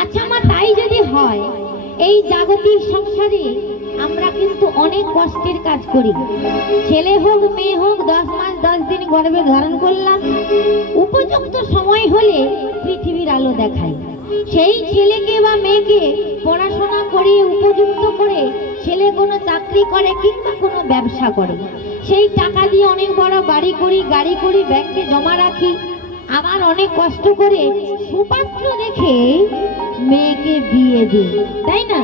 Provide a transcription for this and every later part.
আচ্ছা মা, তাই যদি হয়, এই জাগতিক সংসারে আমরা কিন্তু অনেক কষ্টের কাজ করি। ছেলে হোক মেয়ে হোক, 10 মাস 10 দিন গর্ভে ধারণ করলাম, উপযুক্ত সময় হলে পৃথিবীর আলো দেখাই। সেই ছেলেকে বা মেয়েকে পড়াশোনা করিয়ে উপযুক্ত করে ছেলে কোনো চাকরি করে কিংবা কোনো ব্যবসা করে, সেই টাকা দিয়ে অনেক বড় বাড়ি করি, গাড়ি করি, ব্যাংকে জমা রাখি, আবার অনেক কষ্ট করে সুপাত্র দেখে মেয়েকে বিয়ে দিই, তাই না?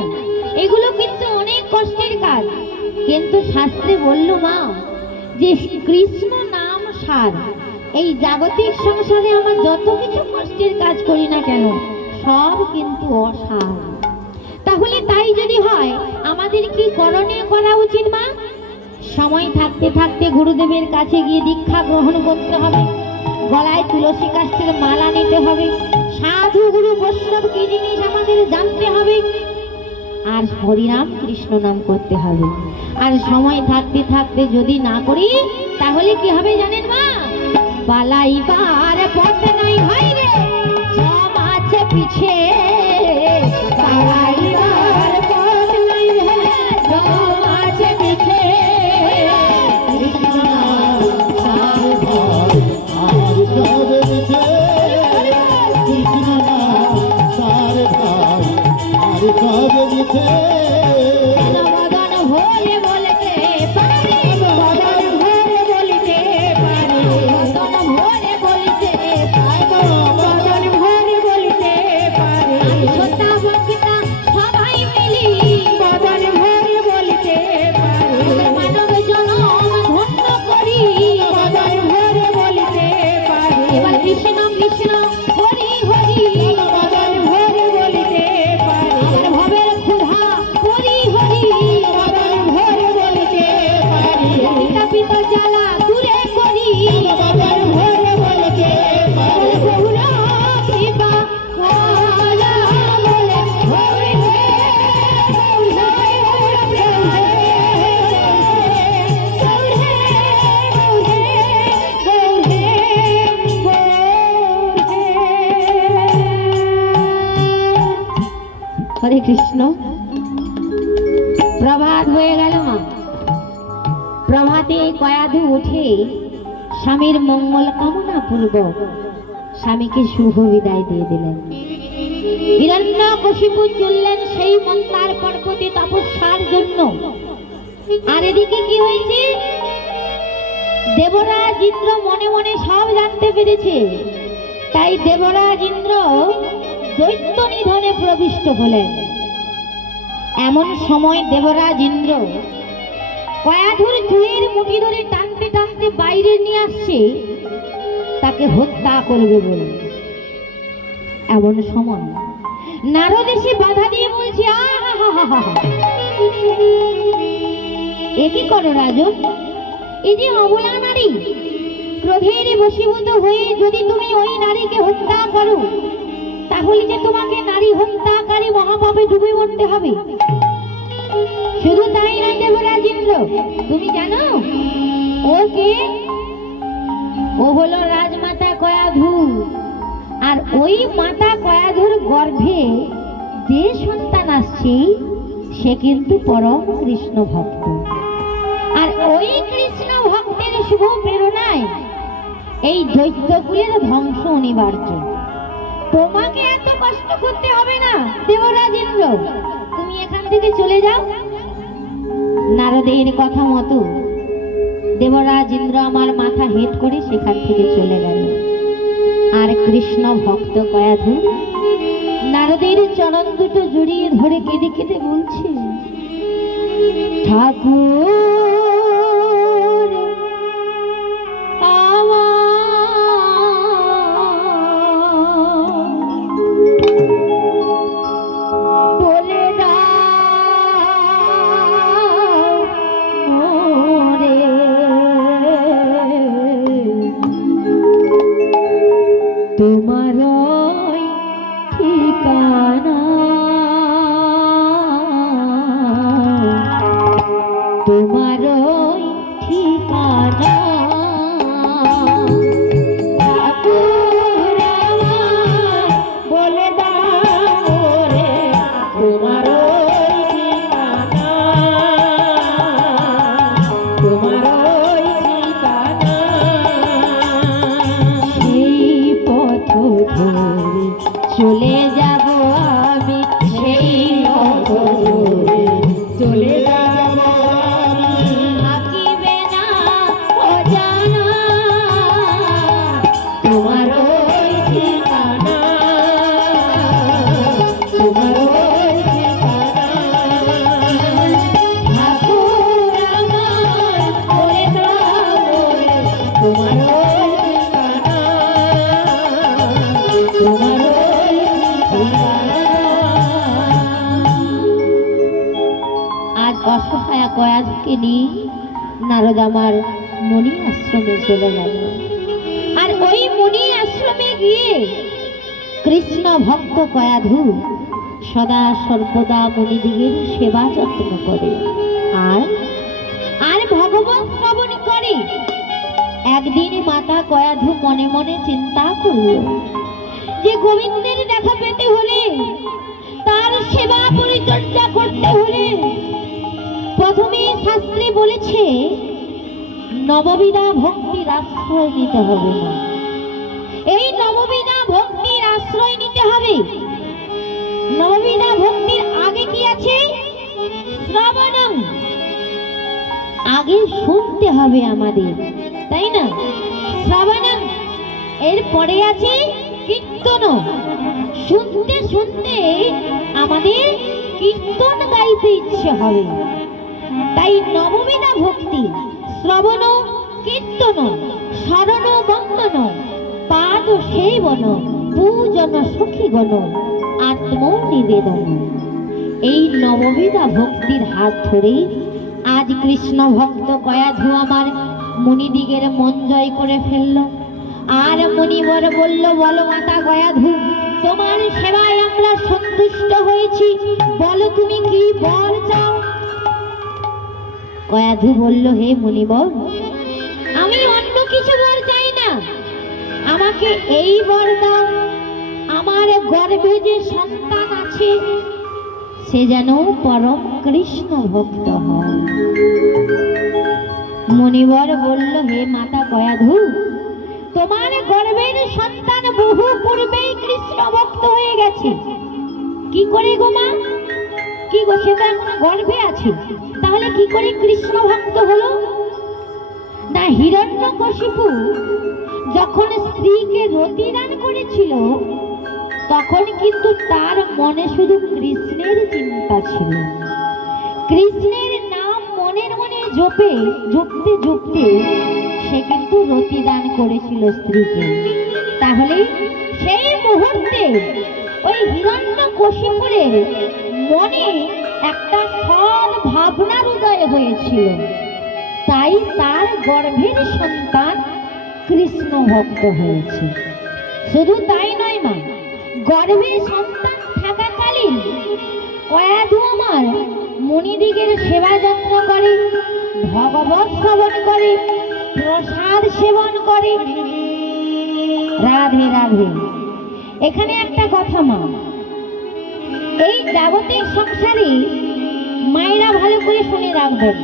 এগুলো কিন্তু অনেক কষ্টের কাজ। কিন্তু শাস্ত্রে বলল মা যে কৃষ্ণ নাম সার। এই জাগতিক সংসারে আমরা যত কিছু কষ্টের কাজ করি না কেন, সব কিন্তু অসার। তাহলে তাই যদি হয়, আমাদের কি করণীয় করা উচিত মা? সময় থাকতে থাকতে গুরুদেবের কাছে গিয়ে দীক্ষা গ্রহণ করতে হবে, গলায় তুলসী কাষ্ঠের মালা নিতে হবে, সাধু গুরু বৈষ্ণব কি জিনিস আমাদের জানতে হবে, আর হরিনাম কৃষ্ণ নাম করতে হবে। আর সময় থাকতে থাকতে যদি না করি, তাহলে কি হবে জানেন মা? পালাইবার পথ নাই ভাই রে, সব আছে পিছে। পালাইবার পথ নাই রে, সব আছে পিছে। কৃষ্ণ নাম সার ভাই, আর সব পিছে। কৃষ্ণ নাম সার ভাই, আর সব পিছে। মদন ভোলে বলতে পারে, মদন ভোলে বলতে পারে, মদন ভোলে বলতে পারে, মদন ভোলে বলতে পারে। সত্যা বকিতা সবাই মিলি মদন ভোলে বলতে পারে। মানব জনম ধন্য করি মদন ভোলে বলতে পারে। এবার কৃষ্ণ কৃষ্ণ হরি হরি মদন ভোলে বলতে পারে। ভবের ক্ষুধা হরি হরি মদন ভোলে বলতে পারে। তাপিত জ্বালা দূরে করি মদন ভোলে বলতে পারে। বহুল কৃপা করা বলে হরি হে হরে কৃষ্ণ। প্রভাত হয়ে গেল মা। প্রভাতে কয়াধু উঠে স্বামীর মঙ্গল কামনা পূর্বক স্বামীকে শুভ বিদায় দিয়ে দিলেন। হিরণ্যকশিপু চললেন সেই মন্দার পর্বতে তপস্যার জন্য। আর এদিকে কি হয়েছে? দেবরাজ ইন্দ্র মনে মনে সব জানতে পেরেছে। তাই দেবরাজ ইন্দ্র দৈত্য নিধনে প্রবিষ্ট হলেন। এমন সময় দেবরাজ ইন্দ্র কয়াধুর চুলের মুঠি ধরে টানতে টানতে বাইরে নিয়ে আসছে, তাকে হত্যা করবে বলে। এমন সময় নারদ এসে বাধা দিয়ে বলছে, এ কি করো রাজন? এই যে অবলা নারী, ক্রোধের বশীভূত হয়ে যদি তুমি ওই নারীকে হত্যা করো, তাহলে যে তোমাকে নারী হত্যাকারী মহাপাপে ডুবে মরতে হবে। শুধু তাই নয় দেবরাজ ইন্দ্র, তুমি জানো ও কে? ও হলো রাজমাতা কয়াধু। আর ওই মাতা কয়াধুর গর্ভে যে সন্তান আসছে, সে কিন্তু পরম কৃষ্ণ ভক্ত। আর ওই কৃষ্ণ ভক্তের শুভ প্রেরণায় এই দৈত্যকুলের ধ্বংস অনিবার্য। তোমাকে এত কষ্ট করতে হবে না দেবরাজ ইন্দ্র, তুমি এখান থেকে চলে যাও। নারদের কথা মতো দেবরাজ ইন্দ্র আমার মাথা হেট করে সেখান থেকে চলে গেল। আর কৃষ্ণ ভক্ত কয়াধু নারদের চরণ দুটো জড়িয়ে ধরে কেঁদে কেঁদে বলছে, ঠাকুর তোমার ঠিকানা, তোমার চলে যাব আমি সেই নগরে, চলে যাব আমি, থাকিবে না অজানা তোমার ওই ঠিকানা, তোমার ওই ঠিকানা। ঠাকুর আমার ওরে নগরে, তোমার ওই ঠিকানা, তোমার ওই ঠিকানা। আজ অসহায়া কয়াধকে নিয়ে নারদ আমার মুনি আশ্রমে চলে গেল। আর ওই মুনি আশ্রমে গিয়ে কৃষ্ণ ভক্ত কয়াধু সদা সর্বদা মুনিদিগের সেবা যত্ন করে আর আর ভগবান শ্রবণ করে। একদিন মাতা কয়াধু মনে মনে চিন্তা করল যে গোবিন্দের দেখা পেতে হলে, তার সেবা পরিচর্যা করতে হলে প্রথমে শাস্ত্রে বলেছে নববিধা ভক্তির আশ্রয় নিতে হবে। না, এই নববিধা ভক্তির আশ্রয় নিতে হবে। নববিধা ভক্তির আগে কি আছে? শ্রবণম, আগে শুনতে হবে আমাদের, তাই না? শ্রবণম, এর পরে আছে কীর্তন। শুনতে শুনতে আমাদের কীর্তন গাইতে ইচ্ছে হবে। তাই নববিধা ভক্তি শ্রবণ কীর্তন শরণ বন্দন পাদ সেবন পূজন সখীগণ আত্মনিবেদন, এই নববিধা ভক্তির হাত ধরে আজ কৃষ্ণ ভক্ত কয়াধু আমার মুনিদিগের মন জয় করে ফেলল। আর মুনিবর বলল, বলো মাতা কয়াধু, তোমার সেবায় আমরা সন্তুষ্ট হয়েছি, বলো তুমি কি বর চাও? কয়াধু বলল, হে মুনিবর, আমি অন্য কিছু বর চাই না, আমাকে এই বর দাও, আমার গর্ভে যে সন্তান আছে সে যেন পরম কৃষ্ণ ভক্ত হয়। মুনিবর বলল, হে মাতা কয়াধু, তোমার গর্ভের সন্তান বহু পূর্বেই কৃষ্ণ ভক্ত হয়ে গেছে। কি করে গো মা? কি গো, সে তো এখন গর্ভে আছে, তাহলে কি করে কৃষ্ণ ভক্ত হলো? না, হিরণ্যকশিপু যখন স্ত্রীকে রতি দান করেছিল তখন কিন্তু তার মনে শুধু কৃষ্ণের চিন্তা ছিল। কৃষ্ণের নাম মনের মনে জপতে জপতে সে কিন্তু রতি দান করেছিল স্ত্রীকে। তাহলে সেই মুহূর্তে ওই হিরণ্যকশিপুরের মনে একটা সৎ ভাবনার উদয় হয়েছিল, তাই তার গর্ভের সন্তান কৃষ্ণ ভক্ত হয়েছে। শুধু তাই নয় মা, গর্ভে সন্তান থাকাকালীন কয়াধু আমার মুনিদিগের সেবা যত্ন করে, ভগবত শ্রবণ করে, প্রসাদ সেবন করে। রাধে রাধে। এখানে একটা কথা মা, এই জাগতিক সংসারে মায়েরা ভালো করে শুনে রাখবেন,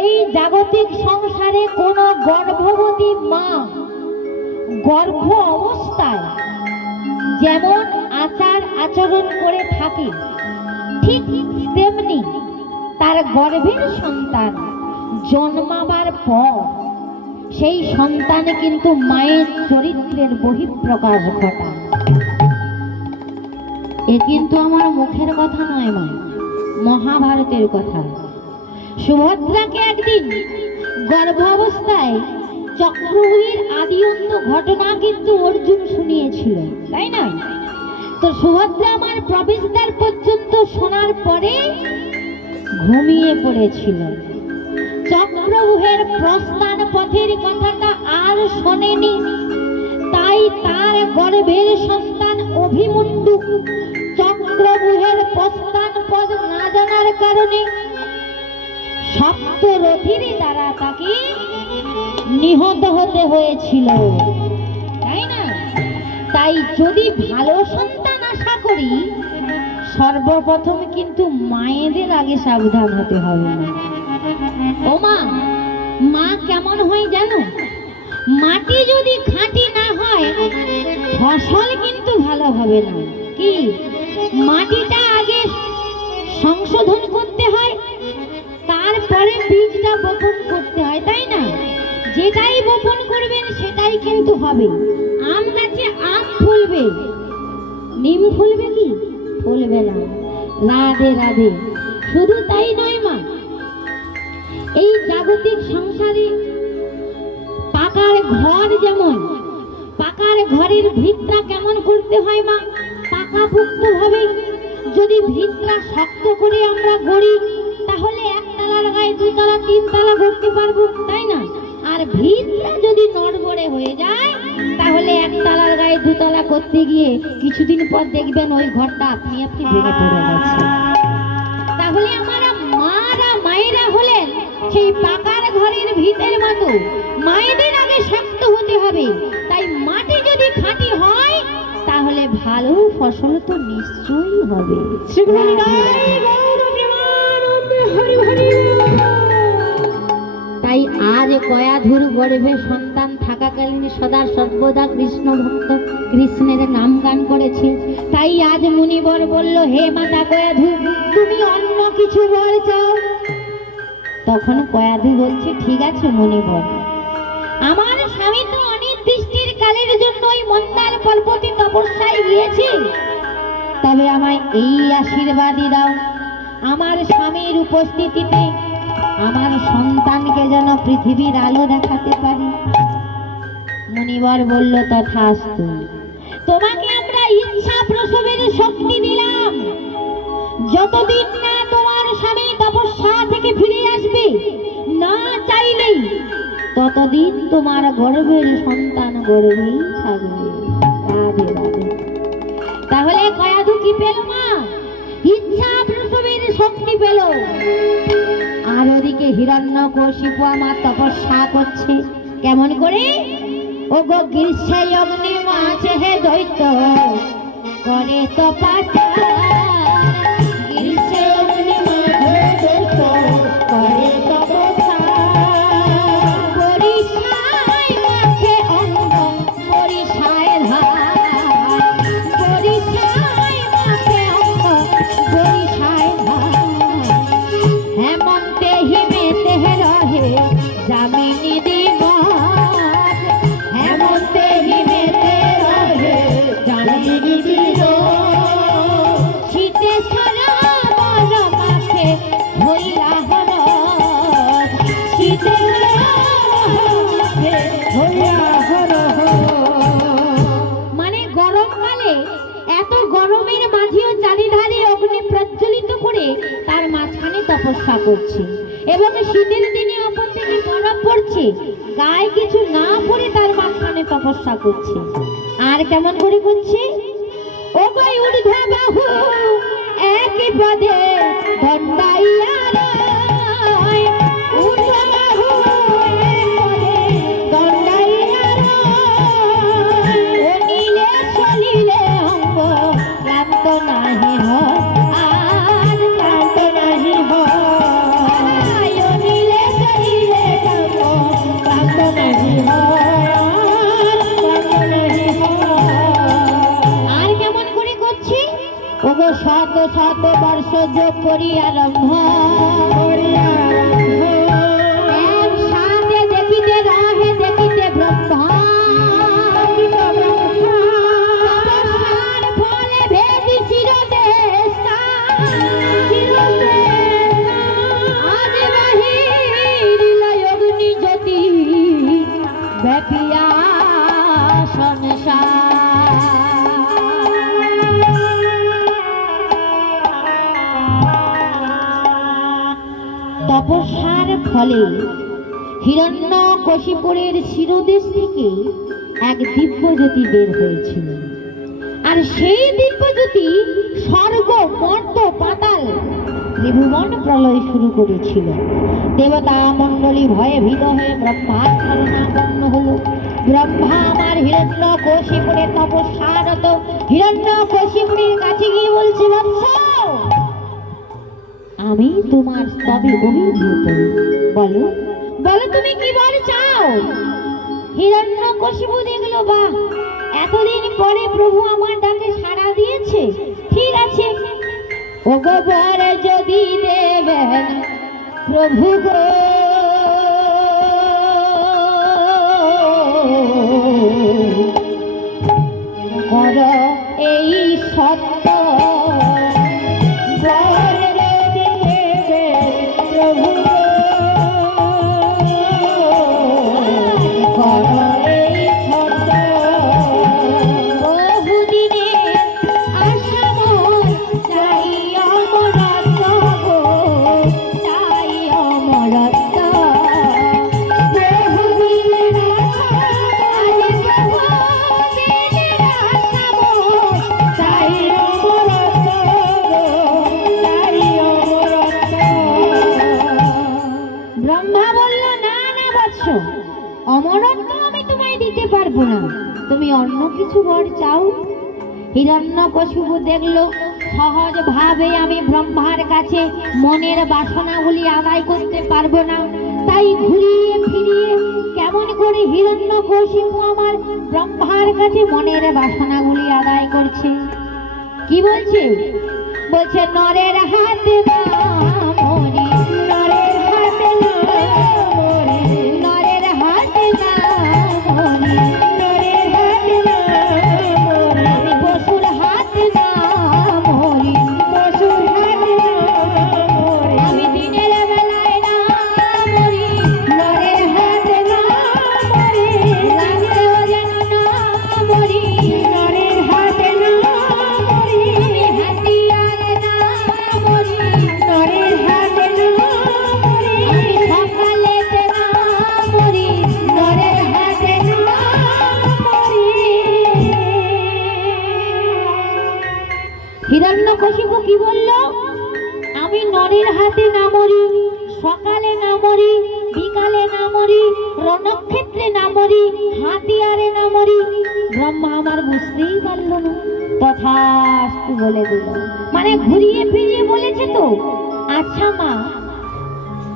এই জাগতিক সংসারে কোনো গর্ভবতী মা গর্ভ অবস্থায় যেমন আচার আচরণ করে থাকে, ঠিক তেমনি তার গর্ভের সন্তান জন্মাবার পর সেই সন্তান কিন্তু মায়ের চরিত্রের বহিঃপ্রকাশ ঘটায়। এ কিন্তু আমার মুখের কথা নয় মা, মহাভারতের কথা। সুভদ্রাকে একদিন গর্ভ অবস্থায় চক্রব্যূহের আদি অন্ত ঘটনা কিন্তু অর্জুন শুনিয়েছিল, তাই না? তো সুভদ্রা আমার প্রবেশদ্বার পর্যন্ত শোনার পরে ঘুমিয়ে পড়েছিল। চক্রব্যূহের প্রস্থান পথের কথাটা আর শোনেনি, তাই তার গর্ভের সন্তান অভিমন্যু চক্রব্যূহের প্রস্থান পথ না জানার কারণে সপ্তরথীর দ্বারা তাকে নিহত হতে হয়েছিল, তাই না? তাই যদি ভালো সন্তান আশা করি, সর্বপ্রথম কিন্তু মায়েদের আগে সাবধান হতে হবে। ও মা, মা কেমন হয় জানো? মাটি যদি খাঁটি না হয় ফসল কিন্তু ভালো হবে না। কি মাটিটা আগে সংশোধন করতে হয়, তারপরে বীজটা বপন করতে হয়, তাই না? যেটাই বপন করবেন সেটাই কিন্তু হবে। আম গাছে আম ফলবে, নিম ফলবে কি? ফলবে না। রাধে রাধে। শুধু তাই নয় মা, এই জাগতিক সংসারে পাকার ঘর যেমন, পাকার ঘরের ভিতটা কেমন করতে হয় মা? পাকাপোক্ত ভাবে। যদি ভিতটা শক্ত করে আমরা গড়ি তাহলে একতলার গায়ে দুতলা তিনতলা করতে পারবো, তাই না? আর ভিতটা যদি নড়বড়ে হয়ে যায় তাহলে একতলার গায়ে দুতলা করতে গিয়ে কিছুদিন পর দেখবেন ওই ঘরটা আপনি আপনি ভেঙে পড়ে গেছে। তাহলে আমরা মায়েরা হলেন সেই পাকার ঘরের ভিতের মতো। মায়েদের আগে শক্ত হতে হবে। তাই মাটি যদি খাঁটি হয় তাহলে ভালো ফসল তো নিশ্চয়ই হবে। তাই আজ কয়াধুর গর্ভে সন্তান থাকাকালীন সদা সর্বদা কৃষ্ণ ভক্ত কৃষ্ণের নাম গান করেছে। তাই আজ মুনিবর বলল, হে মাতা কয়াধু, তুমি অন্য কিছু বর চাও। তখন কয়াধু বলছে, ঠিক আছে মুনিবর, আমার স্বামী তো অনির্দিষ্টের কালের জন্য ওই মন্দার পর্বতে তপস্যায় গিয়েছে, তবে আমায় এই আশীর্বাদই দাও, আমার স্বামীর উপস্থিতিতে আমার সন্তানকে যেন পৃথিবীর আলো দেখাতে পারি। মুনিবর বলল, তথাস্তু, তোমাকে আমরা ইচ্ছা প্রসবের শক্তি দিলাম। যতদিন না তোমার স্বামী তপস্যা থেকে ফিরে আসবে, না চাইলেই, ততদিন তোমার গর্ভের সন্তান গর্ভেই থাকবে। রাধে রাধে। তাহলে কয়াধু কি পেল মা? ইচ্ছা প্রসবের শক্তি পেল। আর ওদিকে হিরণ্যকশিপু আমার তপস্যা করছে। কেমন করে? ও গো গ্রীষ্মে অগ্নি মাঝে হে দৈত্য করে তপাচার, গ্রীষ্মে অগ্নি মাঝে দৈত্য করে তপচার, বরিশায় মাঝে অঙ্গ বরিশায় ধার, বরিশায় মাঝে অঙ্গ বরিশায় ধার, হেমন্তে হিমেতে রহে যামিনী দিবস, হেমন্তে হিমেতে রহে যামিনী দিবস, শীতে সারা বর মাসে হইলা হরস, শীতে সারা মাসে হইলা হরস। মানে গরমকালে এত গরমের মাঝেও চারিধারে অগ্নি প্রজ্বলিত করে তার মাঝখানে তপস্যা করছে, এবং শীতের দিনে অপর থেকে বরফ পড়ছে, গায়ে কিছু না পরে তার মাঝখানে তপস্যা করছে। আর কেমন করে করছে? ও গো ঊর্ধ্ব বাহু একই পদে দণ্ডাইয়া রয়, ঊর্ধ্ব বাহু এক পদে দণ্ডাইয়া রয়, ও নীলে সলিলে অঙ্গ ক্লান্ত নাহি হয়, আর ক্লান্ত নাহি হয়, ও নীলে সলিলে অঙ্গ ক্লান্ত নাহি হয়, ক্লান্ত নাহি হয়। আর কেমন করে করছি? ওগো শত শত বর্ষ যোগ করি আরম্ভ, একসাথে দেখিতে রহে দেখিতে ব্রহ্মা, তপস্যার ফলে ভেদি চিরদেশ, আজ বাহিরিল অগ্নি জ্যোতি ব্যাপিয়া সংসার। তপস্যার ফলে হিরণ্যকশিপুরের শিরোদেশ থেকে এক দিব্য জ্যোতি বের হয়েছিল। আর সেই দিব্য জ্যোতি স্বর্গ মর্ত পাতাল ত্রিভুবন প্রলয় শুরু করেছিল। দেবতা মণ্ডলী ভয়ে ভীত হয়ে ব্রহ্মার শরণাপন্ন হলো। ব্রহ্মা আমার হিরণ্যকশিপুরে তপস্যারত হিরণ্যকশিপুরের কাছে গিয়ে বলছে, বৎস, আমি তোমার স্তবে অভিভূত, বলো বলো তুমি কি বল চাও। হিরণ্যকশিপু দেখলো, বাহ, এতদিন পরে প্রভু আমার ডাকে সাড়া দিয়েছে, ঠিক আছে, ওগো বর যদি দেবেন প্রভু গো, কর এই সত্য, বর যদি দেবেন প্রভু গো, কর এই সত্য, বহুদিনে আশা মোর চাই অমরত্ব গো, চাই অমরত্ব, বহুদিনের আশা আজ বহুদিনের আশা মোর চাই অমরত্ব গো, চাই অমরত্ব। ব্রহ্মা বলল, না না বৎস, অমরত্ব আমি তোমায় দিতে পারবো না, তুমি অন্য কিছু বর চাও। হিরণ্যকশিপু দেখলো সহজ ভাবে আমি ব্রহ্মার কাছে মনের বাসনাগুলি আদায় করতে পারবো না, তাই ঘুরিয়ে ফিরিয়ে কেমন করে হিরণ্যকশিপু আমার ব্রহ্মার কাছে মনের বাসনাগুলি আদায় করছে। কি বলছে? বলছে নরের হাতে না মরি, নরের হাতে না মরি, নরের হাতে না মরি, নরের হাতে না মরি, আমি পশুর হাতে না মরি, পশুর হাতে না মরি, আমি দিনের বেলায় না মরি, নরের হাতে না মরি, রাত্রেও যেন না মরি, নরের হাতে না মরি, আমি হাতিয়ারে না মরি, নরের হাতে না মরি, আমি সকালেতে না মরি, নরের হাতে না মরি। হিরণ্যকশিপু কি বলল? আমি নরের হাতে না মরি, সকালে না মরি, বিকালে না মরি, রণক্ষেত্রে না মরি, হাতিয়ারে না মরি। ব্রহ্মা আমার বুঝতেই পারল না, তথাস্তু বলে দিল। মানে ঘুরিয়ে ফিরিয়ে বলেছে তো। আচ্ছা মা,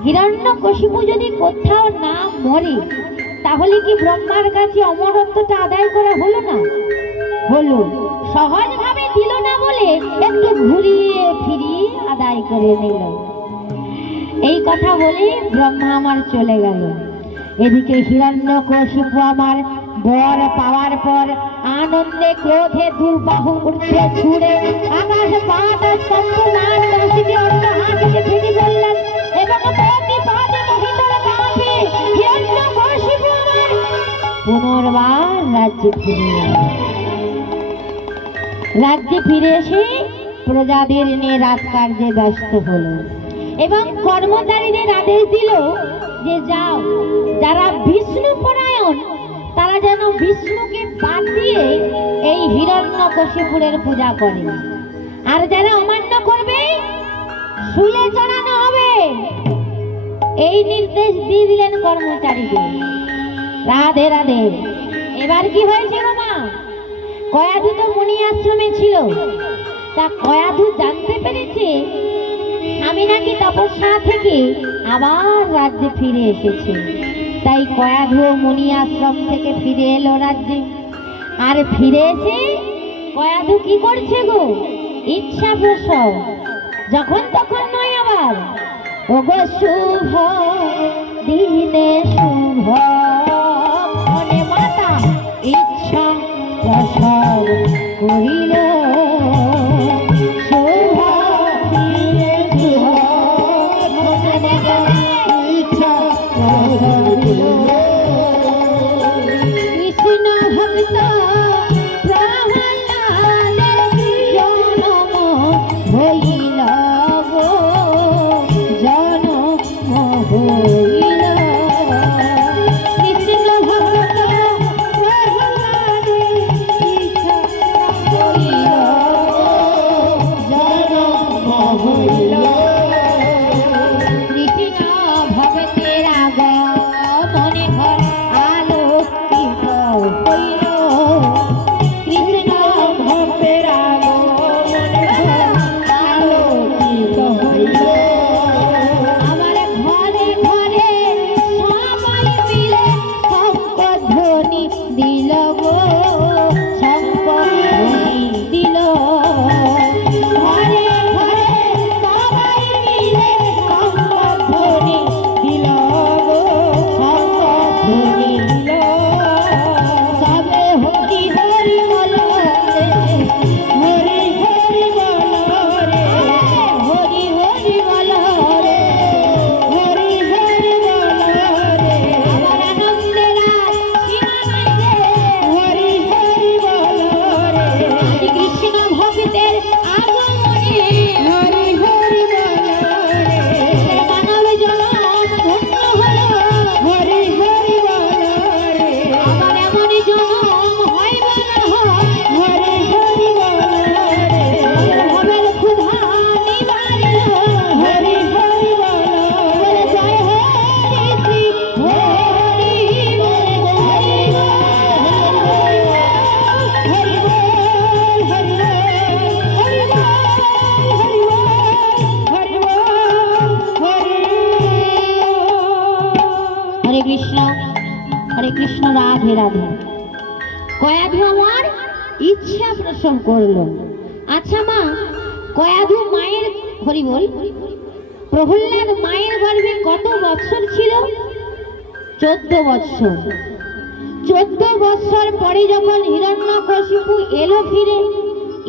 হিরণ্যকশিপু যদি কোথাও না মরে, তাহলে কি ব্রহ্মার কাছে অমরত্বটা আদায় করা হলো না? হলো। সহজ ভাবে দিল না বলে একটু ঘুরিয়ে ফিরিয়ে আদায় করে নিল। এই কথা বলে ব্রহ্মা আমার চলে গেল। এদিকে হিরণ্যকশিপু আমার বর পাওয়ার পর আনন্দে ক্রোধে দুর্বাহু উঠে ছুড়ে আকাশ পাতাল সম্পূর্ণ দশটি অর্থ হাতিতে ফেলে বললেন এবং প্রতি পাদে মহিতর কাঁপে হিরণ্যকশিপু আমার পুনর্বার রাজ্যে ফিরে এল। রাজ্যে ফিরে এসে প্রজাদের নিয়ে রাজকার্যে ব্যস্ত হলো এবং কর্মচারীদের আদেশ দিল যে যাও, যারা বিষ্ণু পরায়ণ তারা যেন বিষ্ণুকে বাদ দিয়ে এই হিরণ্যকশিপুরের পূজা করে, আর যারা অমান্য করবে শুলে চড়ানো হবে। এই নির্দেশ দিয়ে দিলেন কর্মচারীদের। রাধে রাধে। এবার কি হয়েছে গো মা? কয়াধু তো মুনি আশ্রমে ছিল, তা কয়াধু জানতে পেরেছে আমি নাকি তপস্যা থেকে আবার রাজ্যে ফিরে এসেছি। তাই কয়াধু মুনি আশ্রম থেকে ফিরে এলো রাজ্যে। আর ফিরে এসে কয়াধু কি করছে গো? ইচ্ছা প্রসব, যখন তখন নয় আবার। ওগো শুভ দিনে শুভ মনে মাতা ইচ্ছা প্রসব করিল, শুভ দিনে শুভ ইচ্ছা প্রসব করিল। কৃষ্ণ ভক্ত প্রহ্লাদের জনম হইল গো, জনম হইল। কৃষ্ণ ভক্ত প্রহ্লাদের ইচ্ছা রাধে রাধে। কয়াধু আমার ইচ্ছা প্রসব করলো। আচ্ছা মা, কয়াধু মায়ের হরি বল, প্রহ্লাদ মায়ের গর্ভে কত বৎসর ছিল? 14 বৎসর। 14 বৎসর পরে যখন হিরণ্যকশিপু এলো ফিরে,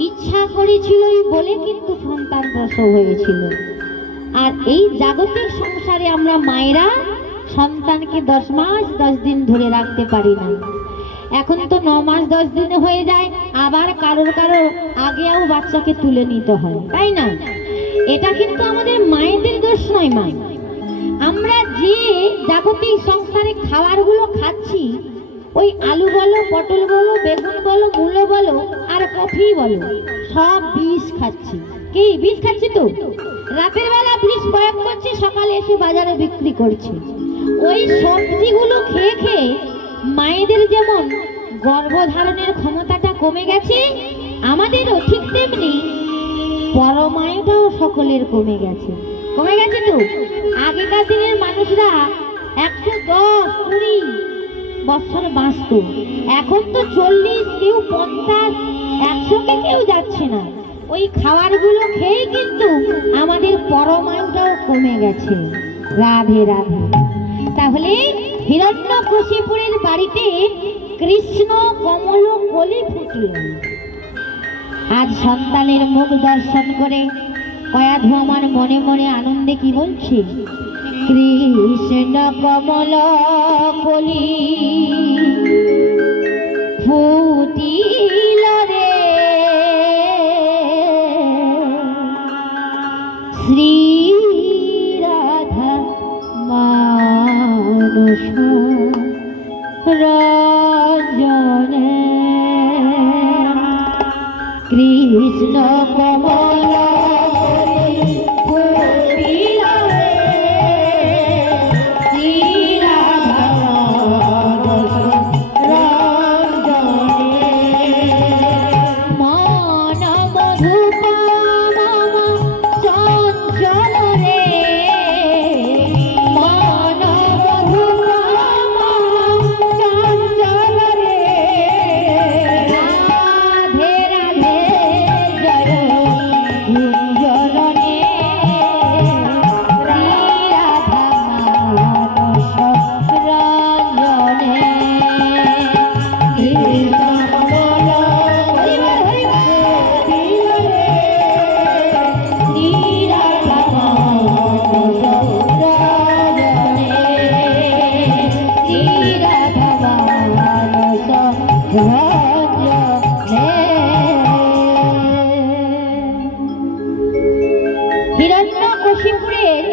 ইচ্ছা করেছিল বলে কিন্তু সন্তান প্রসব হয়েছিল। আর এই জাগতিক সংসারে আমরা মায়েরা সন্তানকে 10 মাস 10 দিন ধরে রাখতে পারি না। এখন তো 9 মাস 10 দিনে হয়ে যায়, আবার কারোর আগেও বাচ্চাকে তুলে নিতে হয়, তাই না? এটা কিন্তু আমাদের মায়েদের দোষ নয়। মা, আমরা যে জাগতিক সংসারে খাবারগুলো খাচ্ছি, ওই আলু বলো, পটল বলো, বেগুন বলো, মূলো বলো আর কফি বলো, সব বিষ খাচ্ছি। কি বিষ খাচ্ছি? তো রাতের বেলা বিষ প্রয়োগ করছি, সকালে এসে বাজারে বিক্রি করছি। ওই সবজিগুলো খেয়ে খেয়ে মায়েদের যেমন গর্ভধারণের ক্ষমতাটা কমে গেছে, আমাদেরও ঠিক তেমনি পরমায়ুটাও সকলের কমে গেছে। কমে গেছে তো। আগেকার দিনের মানুষরা 110, 20 বছর বাঁচত, এখন তো 40, কেউ 50, 100-কে কেউ যাচ্ছে না। ওই খাবারগুলো খেয়ে কিন্তু আমাদের পরমায়ুটাও কমে গেছে। রাধে রাধে। তাহলে হিরণ্যকশিপুরের বাড়িতে কৃষ্ণ কমল কলি ফুটল। আজ সন্তানের মুখ দর্শন করে কয়াধু আমার মনে মনে আনন্দে কি বলছে? কৃষ্ণ কমল কলি ফুটিল রে, শ্রী রাধা মানস রঞ্জনে। কৃষ্ণ কমল ফুটিল রে, শ্রী রাধা মানস রঞ্জনে। মন মধুকাম চঞ্চল রে, মন মধুকাম চঞ্চল রে। রাধে রাধে জয় কুঞ্জরণে, শ্রী রাধা মানস রঞ্জনে। কৃষ্ণ কমল ফুটিল রে, শ্রী রাধা মানস রঞ্জনে, শ্রী রাধা মানস রঞ্জনে। হিরণ্যকশিপুরের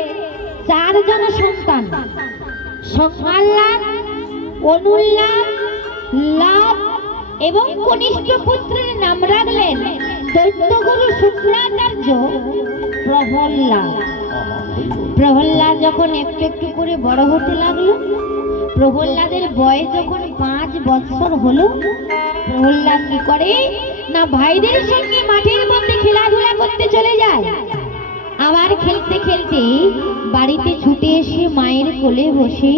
4 জন সন্তান, সংহারলাভ, অনুল্লাভ, লাভ এবং কনিষ্ঠ পুত্রের নাম রাখলেন দৈত্যগুরু শুক্রাচার্য প্রহ্লাদ। প্রহ্লাদ যখন একটু একটু করে বড় হতে লাগলো, প্রহ্লাদের বয়স যখন 5 বছর হলো, প্রহ্লাদ কি করে না ভাইদের সঙ্গে মাঠের মধ্যে খেলাধুলা করতে চলে যায়। আবার খেলতে খেলতে বাড়িতে ছুটে এসে মায়ের কোলে বসে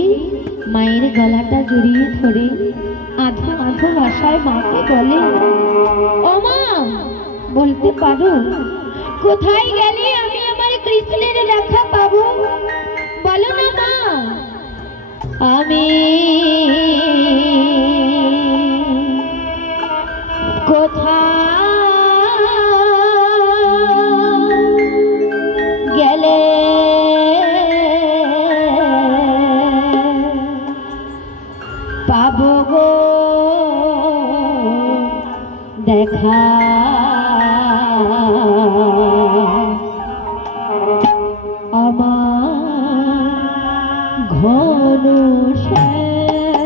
মায়ের গলাটা জড়িয়ে ধরে আধো আধো ভাষায় মাকে বলে, ও মা, বলতে পারো কোথায় গেলে আমি আমার কৃষ্ণের দেখা পাবো? বলো না মা। আমি কোথায় গেলে পাবো গো দেখা? আমার ঘন শ্যাম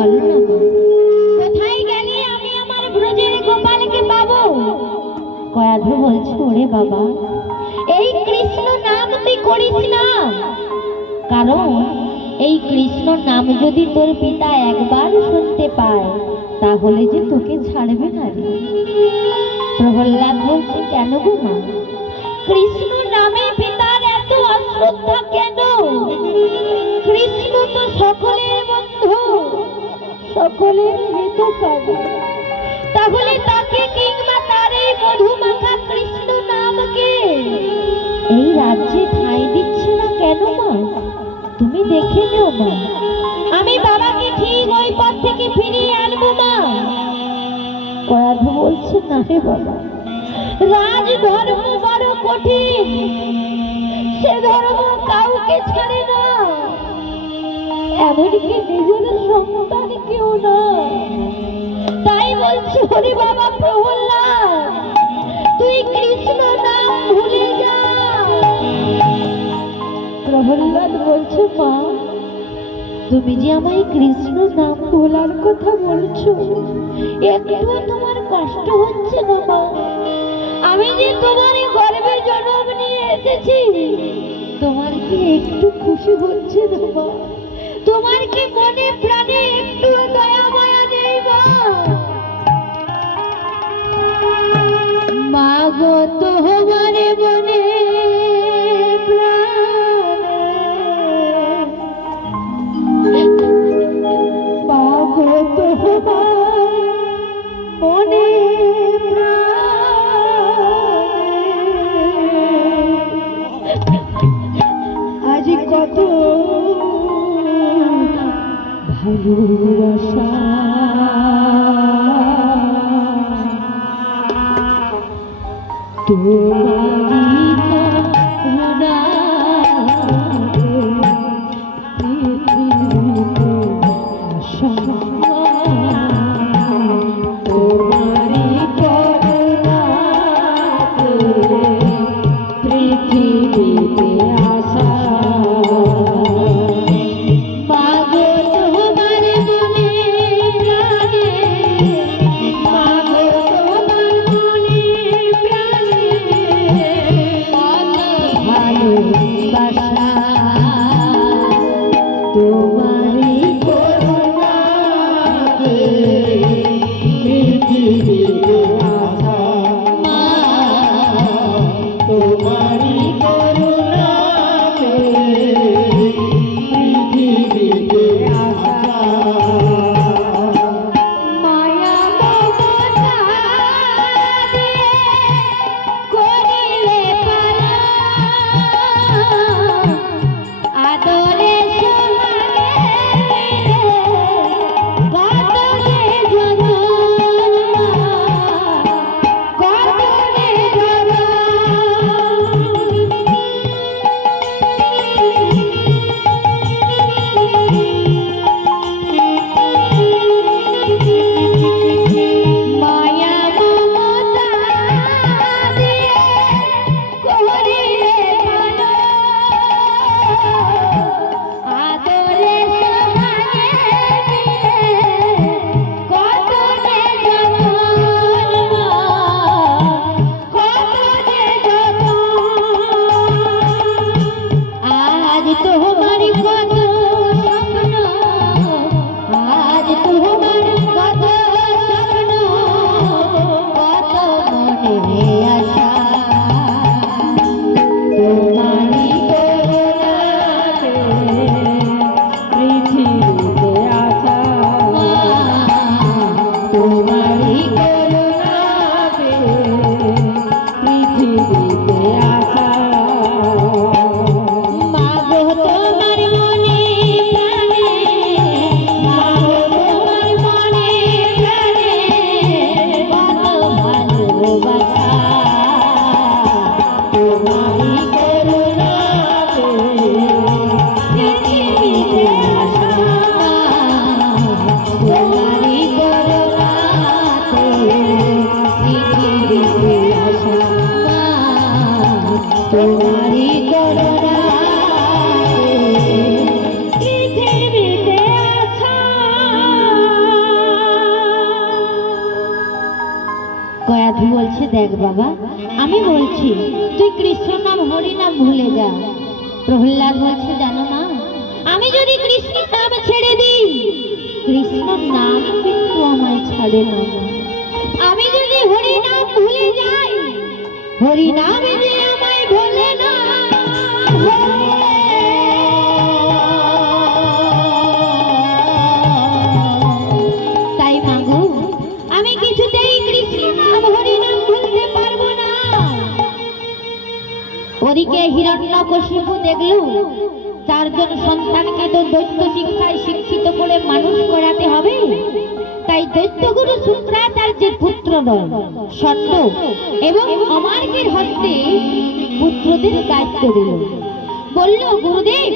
বলো না মা, কোথায় গেলে আমি আমার ব্রজের গোপালকে পাবো? কয়াধু বলছে, ওরে বাবা, এই কৃষ্ণ নাম তুই করিস না, কারণ এই কৃষ্ণ নাম যদি তোর পিতা একবার শুনতে পায় তাহলে যে তোকে ছাড়বে না রে। প্রহ্লাদ বলছে, কেন গো মা, কৃষ্ণ নামে পিতার এত অশ্রদ্ধা কেন? কৃষ্ণ তো সকলের বন্ধু, সকলের হিতকারী, তাহলে তাকে কিংবা তার এই মধুমাখা কৃষ্ণ নামকে এই রাজ্যে ঠাঁই দিচ্ছে না কেন মা? তুমি দেখে নিও মা, আমি বাবাকে ঠিক ওই পথ থেকে ফিরিয়ে আনবো মা। কয়াধু বলছে, না রে বাবা, রাজ ধর্ম বড় কঠিন, সে ধর্ম কাউকে ছাড়ে না, এমনকি নিজের সন্তানকেও না। তাই বলছি, ওরে বাবা প্রহ্লাদ, তুই কৃষ্ণ নাম ভুলে যা। প্রহ্লাদ বলছে, মা, তুমি যে আমায় কৃষ্ণ নাম ভোলার কথা বলছো, একটু তোমার কষ্ট হচ্ছে না মা? আমি যে তোমার গর্ভে জন্ম নিয়ে এসেছি, তোমার কি একটু খুশি হচ্ছে না মা? তোমার কি মনে প্রাণে একটু দয়া মায়া নেই মা? মা গো, তোমার মনে আজ কত ভালোবাসা রাধু বলছে, দেখ বাবা, আমি বলছি তুই কৃষ্ণ নাম হরি নাম ভুলে যা। প্রহ্লাদ বলছে, জানো মা, আমি যদি কৃষ্ণ নাম ছেড়ে দিই, কৃষ্ণ নাম কিন্তু আমায় ছাড়ে না। আমি যদি হরি নাম ভুলে যাই, হরি নাম যে আমায় ভোলে না। তাই মাগো, আমি কিছুতেই কৃষ্ণ নাম হরি নাম ভুলতে পারবো না। ওদিকে হিরণ্যকশিপু দেখল চারজন সন্তানকে তো দৈত্য শিক্ষায় শিক্ষিত করে মানুষ করাতে হবে। তাই দৈত্যগুরু শুক্রাচার্যের পুত্রদল শর্ত এবং অমার্গের হস্তে পুত্রদের দায়িত্ব দিল। বলল, গুরুদেব,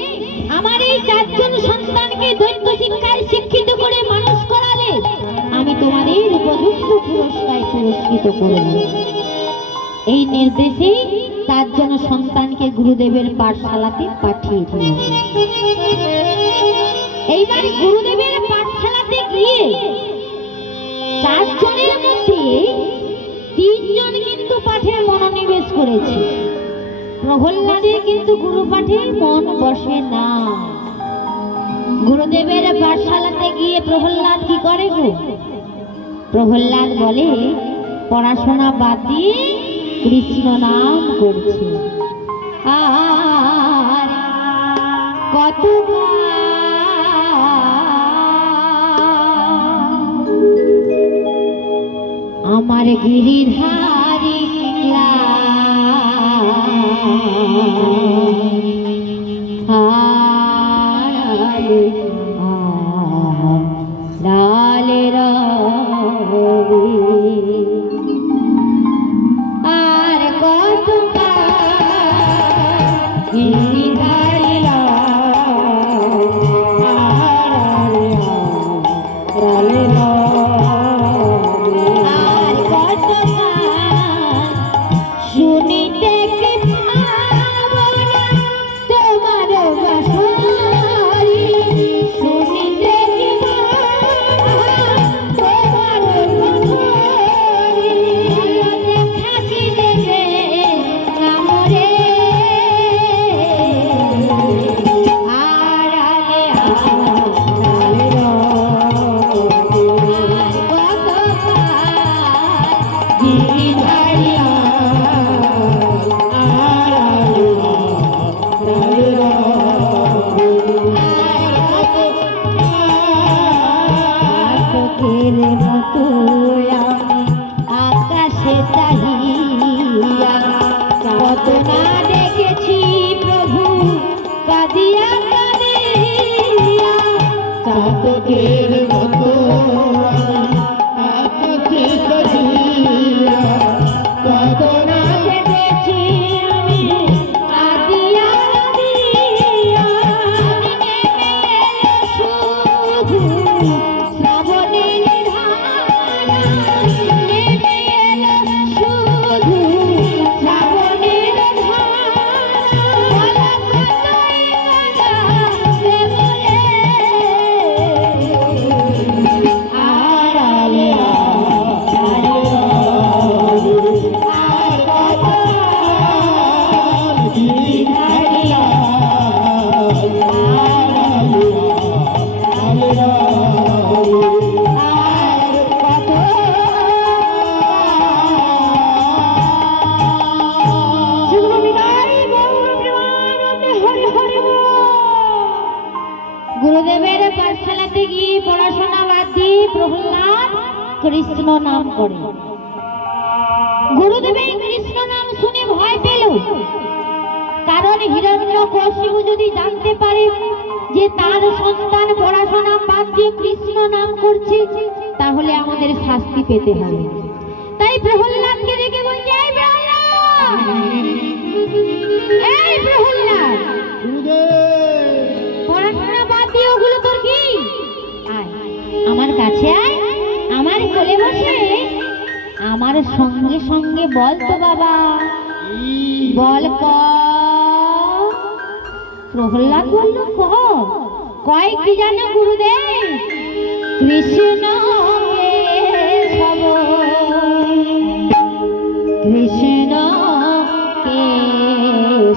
আমার এই চারজন সন্তানকে দৈত্য শিক্ষায় শিক্ষিত করে মানুষ করালে আমি তোমাদের উপযুক্ত পুরস্কৃত করব। এই নির্দেশে চারজন সন্তানকে গুরুদেবের পাঠশালাতে পাঠিয়ে দিল। এইবার গুরুদেবের পাঠশালাতে গিয়ে চারজনের মধ্যে তিনজন কিন্তু পাঠে মনোনিবেশ করেছে। প্রহ্লাদের কিন্তু গুরু পাঠে মন বসে না। গুরুদেবের পাঠশালাতে গিয়ে প্রহ্লাদ কি করে গো? প্রহ্লাদ বলে, পড়াশোনা বাদ দিয়ে কৃষ্ণ নাম করছে। আর কত আমার গিরিধারী লালে আর কত গিরিধারী শুনিতে তোমার বাঁশরি, শুনিতে তোমার বাঁশরি, থাকিলে নামরে আড়ালে আকাশে চাহিয়া কত না দেখেছি প্রভু কাঁদিয়া কাঁদিয়া। চাতকের মতো আকাশে চাহিয়া কত না দেখেছি আমি কাঁদিয়া কাঁদিয়া। শুধু শ্রাবণের ধারা নেমে এলো, শুধু শ্রাবণের ধারা কতই কাঁদালে বলে আড়ালে আর কত গিরিধারিয়া গুরুদেবের পাঠশালাতে গিয়ে পড়াশোনা বাদ দিয়ে প্রহ্লাদ কৃষ্ণ নাম করে। গুরুদেবের কৃষ্ণ নাম শুনে ভয় পেল, কারণ হিরণ্যকশিপু যদি জানতে পারে যে তার সন্তান পড়াশোনা বাদ দিয়ে কৃষ্ণ নাম করছে, তাহলে আমাদের শাস্তি পেতে হবে। তাই প্রহ্লাদকে ডেকে বলছে, এই প্রহ্লাদ, পড়াশোনা বাদ দিয়ে ওগুলো তোর কি? আয় আমার কাছে, আয় আমার কোলে বসে আমার সঙ্গে সঙ্গে বল তো বাবা, বল ক। প্রহ্লাদ বলল, কয় কি জানো গুরুদেব? কৃষ্ণ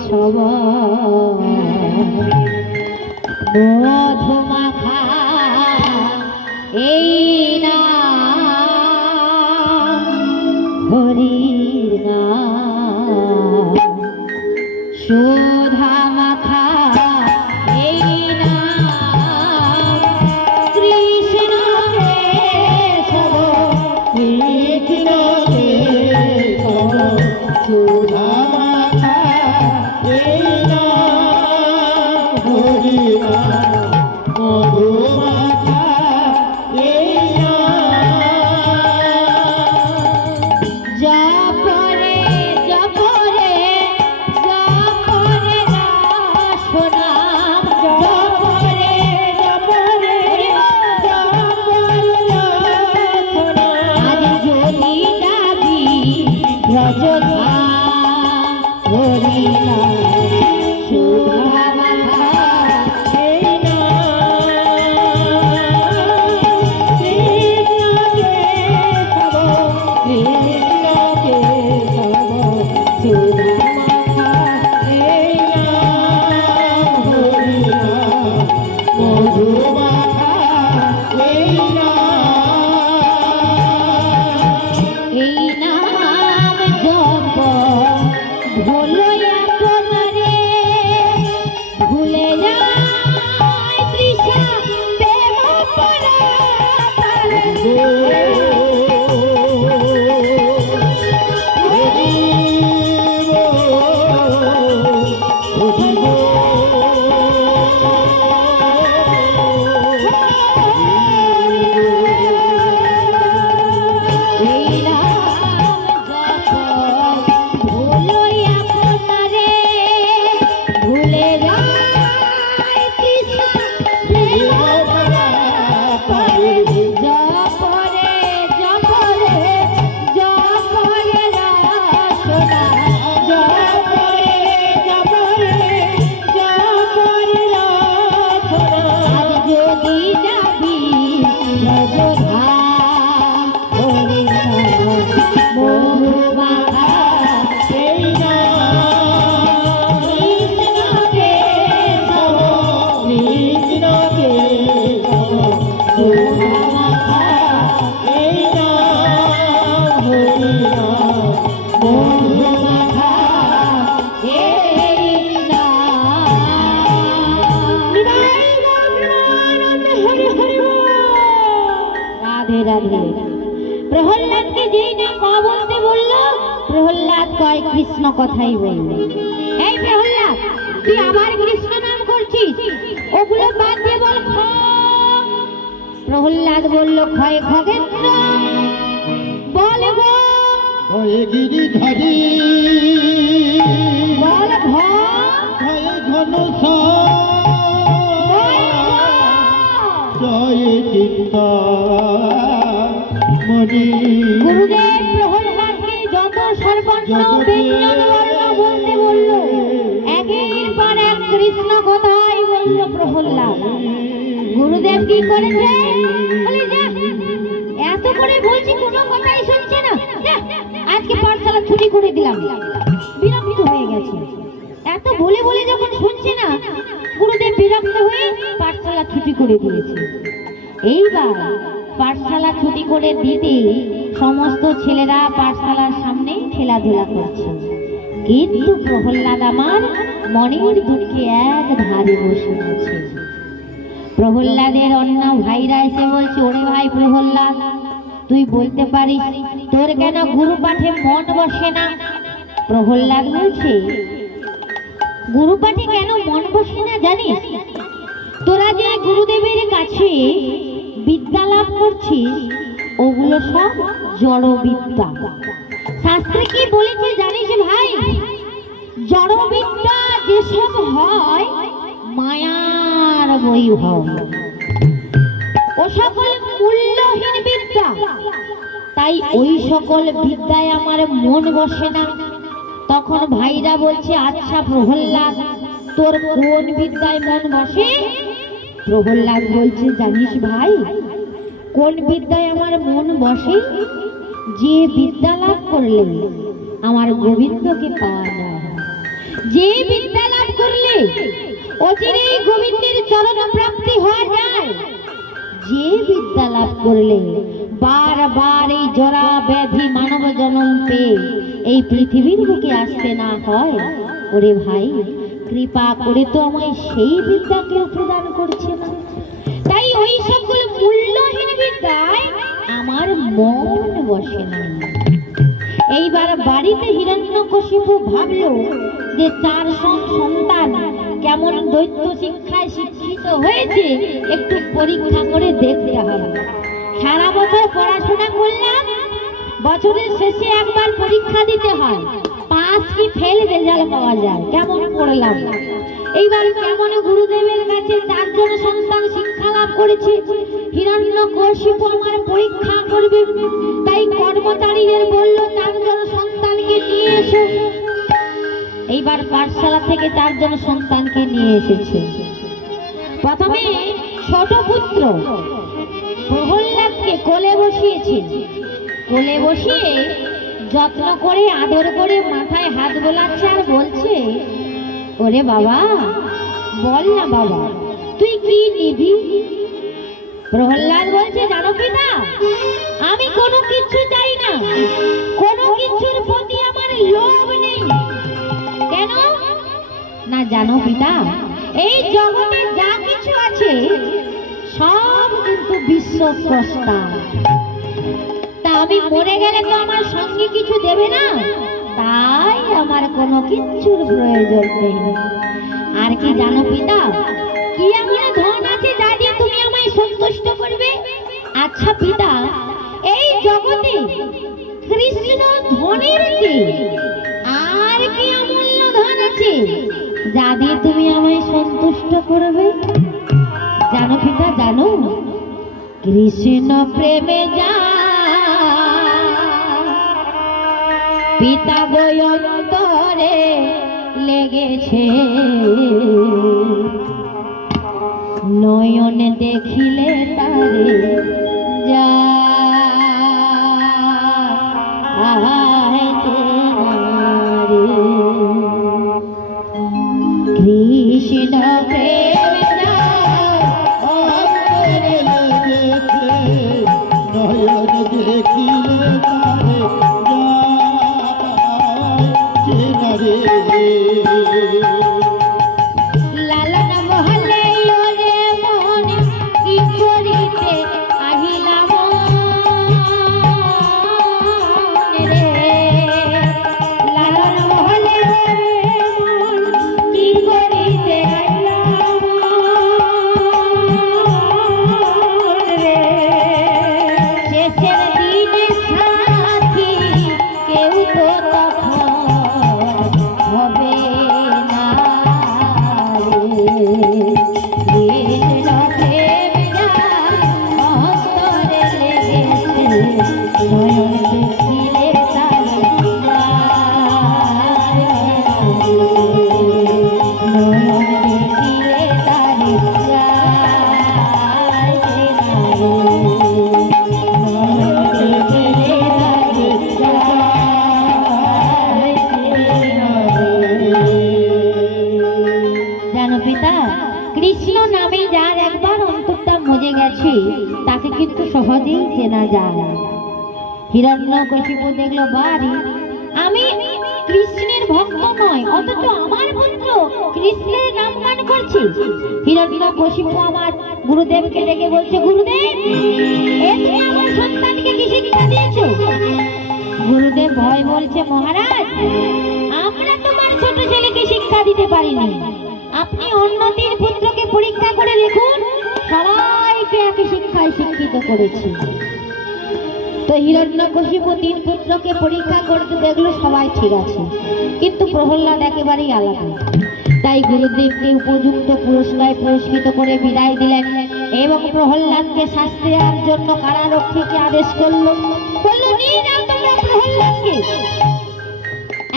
সবাই মধুমাখা এই নাম হরির নাম সুধা মাখা এই নাম কৃষ্ণ কেশব কৃষ্ণ কেশব সুধা মাখা এই নাম হরি নাম মধুমাখা এই জপরে জপরে জপরে রাসনাম জপরে জপরে জপরে রাসনাম আজ যদি যাবি ব্রজধাম হরি নাম সুধা মাখা এই নাম জপ ভুলে আপনারে ভুলে যায় তৃষা প্রেম পরাতারে প্রহ্লাদকে যেই না ক বলতে বললো প্রহ্লাদ কয় কৃষ্ণ কথাই বলল। এই প্রহ্লাদ তুই আবার কৃষ্ণ নাম করছিস, ওগুলো বাদ দিয়ে বল খ। প্রহ্লাদ বলল ক্ষয় খগেন্দ্র বল গো ভয়ে গিরিধারী বল ঘ ভয়ে ঘনশ্যাম জয় চিন্তা মণি। গুরুদেব প্রহ্লাদকে যত সর্বর্ণ ব্যঞ্জন বর্ণ বলতে বলল একের পর এক কৃষ্ণ কথাই বলল প্রহ্লাদ। গুরুদেব কি করেছে বলে যা এত করে বলছি কোনো কথাই শুনছে না, যা, আজকে পাঠশালা ছুটি করে দিলাম। বিরক্ত হয়ে গেছে, এত বলে বলে যখন শুনছে না গুরুদেব বিরক্ত হয়ে পাঠশালা ছুটি করে দিয়েছে। এইবার পাঠশালা ছুটি করে দিতে সমস্ত ছেলেরা পাঠশালার সামনে খেলাধুলা করছে, কিন্তু প্রহ্লাদ আমার মনের দুঃখে এক ধারে বসে আছে। প্রহ্লাদের অন্য ভাইরা এসে বলছে ওরে ভাই প্রহ্লাদ তুই বলতে পারিস তোর কেন গুরু পাঠে মন বসে না? প্রহ্লাদ বলছে গুরু পাঠে কেন মন বসে না জানিস? তোরা যে গুরুদেবের কাছে বিদ্যা লাভ করছিস ওগুলো সব জড় বিদ্যা। শাস্ত্রে কি বলেছে জানিস ভাই? জড় বিদ্যা যেসব হয় মায়ার বই হয়, ও সকল মূল্যহীন বিদ্যা। তাই ওই সকল বিদ্যায় আমার মন বসে না। তখন ভাইরা বলছে আচ্ছা প্রহ্লাদ তোর কোন বিদ্যায় মন বসে? প্রহ্লাদ বলছে জানিস ভাই কোন বিদ্যায় আমার মন বসে? যে বিদ্যা লাভ করলে আমার গোবিন্দকে পাওয়া যায়। যে বিদ্যা লাভ করলে অচিরেই গোবিন্দের চরণ প্রাপ্তি হওয়া যায়, যে বিদ্যা লাভ করলে বারবার এই জরা ব্যাধি মানব জনম পেয়ে এই পৃথিবীর বুকে আসতে না হয়, ওরে ভাই কৃপা করে তো আমায় সেই বিদ্যা কেউ প্রদান করছে না। তাই ওই সবগুলো মূল্যহীন বিদ্যায় আমার মন বসে না। এইবার বাড়িতে হিরণ্যকশিপু ভাবলো যে তার সন্তান কেমন দৈত্য শিক্ষায় শিক্ষিত হয়েছে, একটু পরীক্ষা করে দেখতে হবে। সারা বছর পড়াশোনা করলাম, বছরের শেষে একবার পরীক্ষা দিতে হয়, পাস কি ফেল রেজাল্ট পাওয়া যায়, কেমন পড়লাম। এইবার কেমন গুরুদেবের কাছে 4 জন সন্তান শিক্ষা লাভ করেছে, হিরণ্যকশিপু আমার পরীক্ষা করবে। তাই কর্মচারীদের বলল 4 জন সন্তানকে নিয়ে এসো। এইবার পাঠশালা থেকে 4 জন সন্তানকে নিয়ে এসেছে। প্রথমে ছোট পুত্র প্রহ্লাদকে কোলে বসিয়েছে। কোলে বসিয়ে যত্ন করে আদর করে মাথায় হাত বোলাচ্ছে আর বলছে, ওরে বাবা বল না বাবা তুই কি নিবি। প্রহ্লাদ বলছে, জানো পিতা আমি কোনো কিছু চাই না, কোনো কিছুর প্রতি আমার লোভ নেই। কেন না জানো পিতা, এই জগতে যা কিছু আছে সব কিন্তু বিশ্ব স্রষ্টা। তা আমি মরে গেলে তো আমার সঙ্গে কিছু দেবে না, তাই আমার কোনো কিছুর প্রয়োজন নেই। আর কি জানো পিতা, কি এমন ধন আছে যা দিয়ে তুমি আমায় সন্তুষ্ট করবে। আচ্ছা পিতা, এই জগতে কৃষ্ণ ধনের চেয়ে আর কি অমূল্য ধন আছে যা দিয়ে তুমি আমায় সন্তুষ্ট করবে। জানো পিতা জানো, কৃষ্ণ প্রেমে যা পিতা অন্তরে লেগেছে, নয়ন দেখিলে তারে যা কৃষ্ণ প্রেম নয়ন দেখিলে তারে লালন মহলে ওরে মন কি করিতে আহিলাম রে। লালন মহলে মন কি করিতে আহিলাম রে। শেষের দিনে সাথী কেউ তো তখন হবে না কৃষ্ণ নামে যার একবার অন্তরটা মজে গেছে তাকে কিন্তু সহজেই চেনা যায়। হিরণ্যকশিপু দেখলো, বাড়ি আমি কৃষ্ণের ভক্ত নয়, অথচ আমার পুত্র কৃষ্ণের নাম গান করছি। হিরণ্যকশিপু আমার গুরুদেবকে ডেকে বলছে, গুরুদেব তুমি আমার সন্তানকে কি শিক্ষা দিয়েছো। গুরুদেব ভয় বলছে, মহারাজ আমরা তোমার ছোট ছেলেকে শিক্ষা দিতে পারিনি, আপনি অন্য 3 পুত্রকে পরীক্ষা করে দেখুন, সবাইকে একই শিক্ষায় শিক্ষিত করেছি। তো হিরণ্যকশিপু 3 পুত্রকে পরীক্ষা করতে দেখলো সবাই ঠিক আছে, কিন্তু প্রহ্লাদ একেবারেই আলাদা। তাই গুরুদেবকে উপযুক্ত পুরস্কার পুরস্কৃত করে বিদায় দিলেন এবং প্রহ্লাদকে শাস্তি দেওয়ার জন্য কারারক্ষীকে আদেশ করলো। বললো, নিয়ে যাও তোমরা প্রহ্লাদকে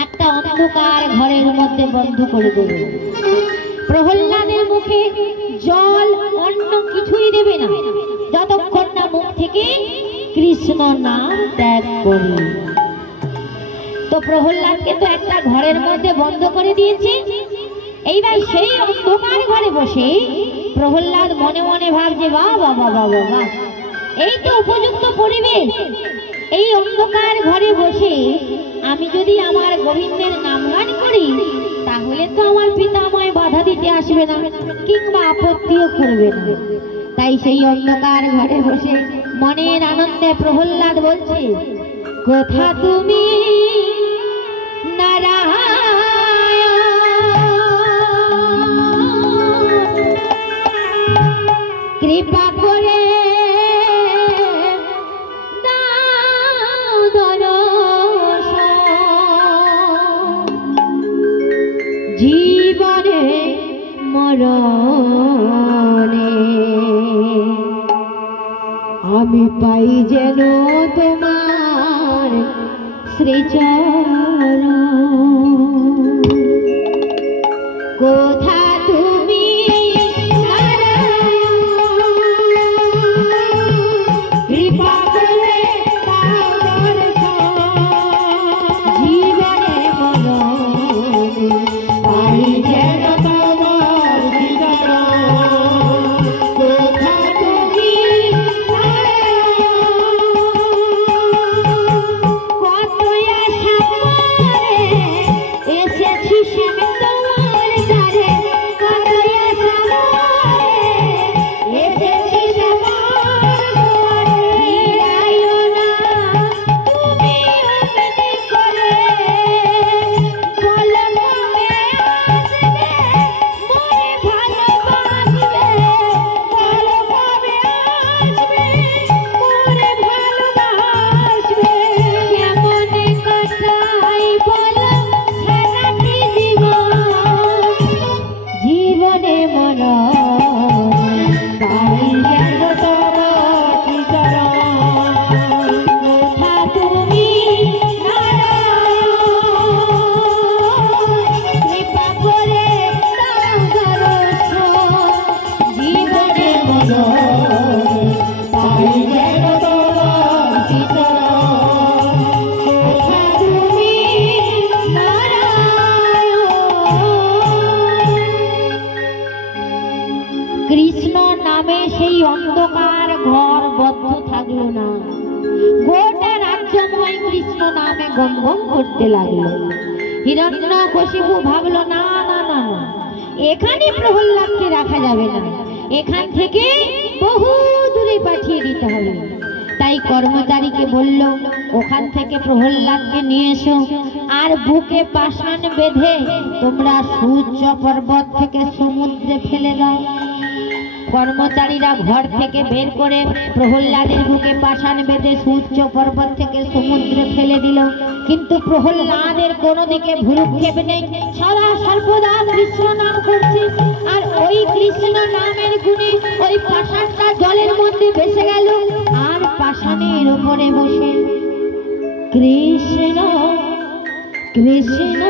একটা অন্ধকার ঘরের মধ্যে বন্ধ করে দেবে। প্রহ্লাদের মুখে জল অন্য কিছুই দেবে না যতক্ষণ না মুখ থেকে কৃষ্ণ নাম ত্যাগ করে। তো প্রহ্লাদকে তো একটা ঘরের মধ্যে বন্ধ করে দিয়েছে। এইবার সেই অন্ধকার ঘরে বসে প্রহ্লাদ মনে মনে ভাবছে, বাহ বাহ বাহ বাহ বাহ, এই তো উপযুক্ত পরিবেশ। এই অন্ধকার ঘরে বসে আমি যদি আমার গোবিন্দের নামগান করি, তাহলে তো আমার পিতা আমায় বাধা দিতে আসবে না, কিংবা আপত্তিও করবে না। তাই সেই অন্ধকার ঘরে বসে মনের আনন্দে প্রহ্লাদ বলছে, কোথা তুমি নারায়ণ, কৃপা করে দাও দর্শন, জীবনে মরণে আমি পাই যেন তোমার শ্রীচরণ। কোথা তুমি নারায়ণ, কৃপা করে দাও দর্শন, জীবনে মরণে পাই যেন তোমার শ্রীচরণ। কোথা তুমি কত আশা করে এসেছি শ্যামে তোমার দ্বারে, কত আশা করে এসেছি শ্যামার দ্বারে। ফিরাইও না তুমি অমনি করে, বলো কবে আসবে মনে ভালোবাসবে, বলো কবে আসবে মনে ভালোবাসবে। কেমনে কাটাই বলো সারাটি জীবন, জীবনে মরণ পাই যেন তোমার শ্রীচরণ। কোথা তুমি নারায়ণ, কৃপা করে দাও দর্শন, জীবনে মরণ পাই যেন তোমার শ্রীচরণ। কোথা তুমি নারায়ণ। কৃষ্ণ নামে সেই অন্ধকার ঘর বদ্ধ থাকলো না, গোটা রাজ্যময় কৃষ্ণ নামে গমগম করতে লাগলো। হিরণ্যকশিপু ভাবলো, না না না না, এখানে প্রহ্লাদকে রাখা যাবে না, এখান থেকে বহু দূরে পাঠিয়ে দিতে হবে। তাই কর্মচারীকে বলল, ওখান থেকে প্রহ্লাদকে নিয়ে এসো, আর বুকে পাষাণ বেঁধে তোমরা সূর্য পর্বত থেকে সমুদ্রে ফেলে দাও। কর্মচারীরা ঘর থেকে বের করে প্রহ্লাদের বুকে পাষাণ বেঁধে সূর্য পর্বত থেকে সমুদ্রে ফেলে দিল। কিন্তু প্রহ্লাদের কোনো দিকে ভ্রুক্ষেপ নেই, সদা সর্বদা কৃষ্ণ নাম করছে। আর ওই কৃষ্ণ নামের গুণে ওই পাষাণটা জলের মধ্যে ভেসে গেল, আর পাষাণের উপরে বসে কৃষ্ণ কৃষ্ণ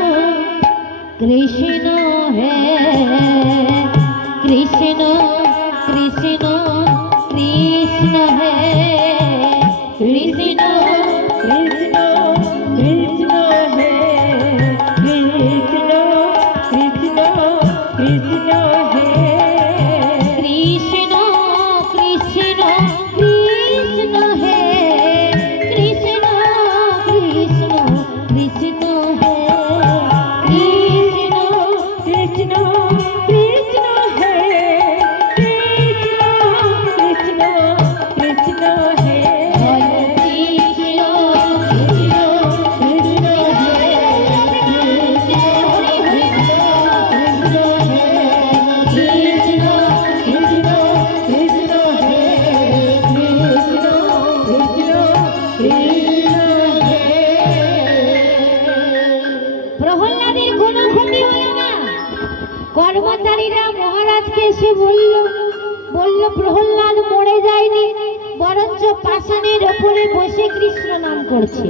কৃষ্ণ হে কৃষ্ণ কৃষ্ণ কৃষ্ণ হে কৃষ্ণ কৃষ্ণ কৃষ্ণ হে কৃষ্ণ কৃষ্ণ কৃষ্ণ হে কৃষ্ণ কৃষ্ণ কৃষ্ণ হে কৃষ্ণ কৃষ্ণ কৃষ্ণ হে কৃষ্ণ কৃষ্ণ কৃষ্ণ হে কৃষ্ণ কৃষ্ণ হে প্রহ্লাদের কোনো ক্ষতি হলো না। কর্মচারীরা মহারাজকে এসে বলল প্রহ্লাদ মরে যায়নি, বরঞ্চ পাষাণের ওপরে বসে কৃষ্ণ নাম করছে।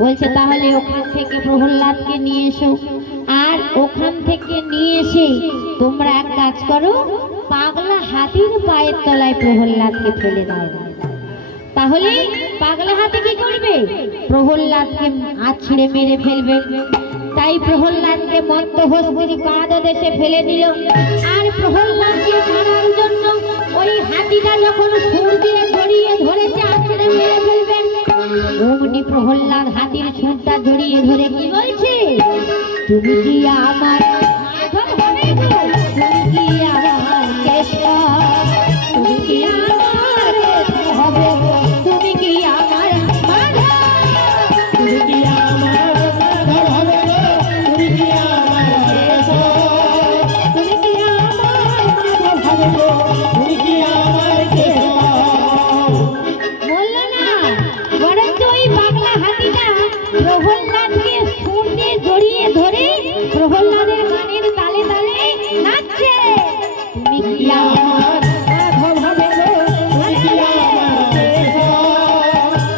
বলছে তাহলে ওখান থেকে প্রহ্লাদকে নিয়ে এসো, আর ওখান থেকে নিয়ে এসে তোমরা এক কাজ করো, পাগলা হাতির পায়ের তলায় প্রহ্লাদকে ফেলে দাও। তাহলে পাগলা হাতি কি করবে? প্রহ্লাদকে আছড়ে মেরে ফেলবে। তাই প্রহ্লাদকে মত্তহস্তির পাদদেশে ফেলে দিল। আর প্রহ্লাদকে মারার জন্য ওই হাতিটা যখন সুর দিয়ে জড়িয়ে ধরেছে আছড়ে মেরে ফেলবেন, অমনি প্রহ্লাদ হাতির সুরটা জড়িয়ে ধরে কি বলছে? তুমি কি আমার মাধব হবে গো? তুমি কি আমার কেশব? তুমি কি আমার কেশব হবে গো? তুমি কি আমার মাধব? তুমি কি আমার মাধব হবে গো? তুমি কি আমার কেশব? তুমি কি আমার মাধব হবে গো? তুমি কি আমার কেশব? বললো না, বরঞ্চ ওই পাগলা হাতিটা প্রহ্লাদকে সুর দিয়ে জড়িয়ে ধরে প্রহ্লাদের গানের তালে তালে নাচছে। তুমি কি আমার মাধব হবে গো? তুমি কি আমার কেশব?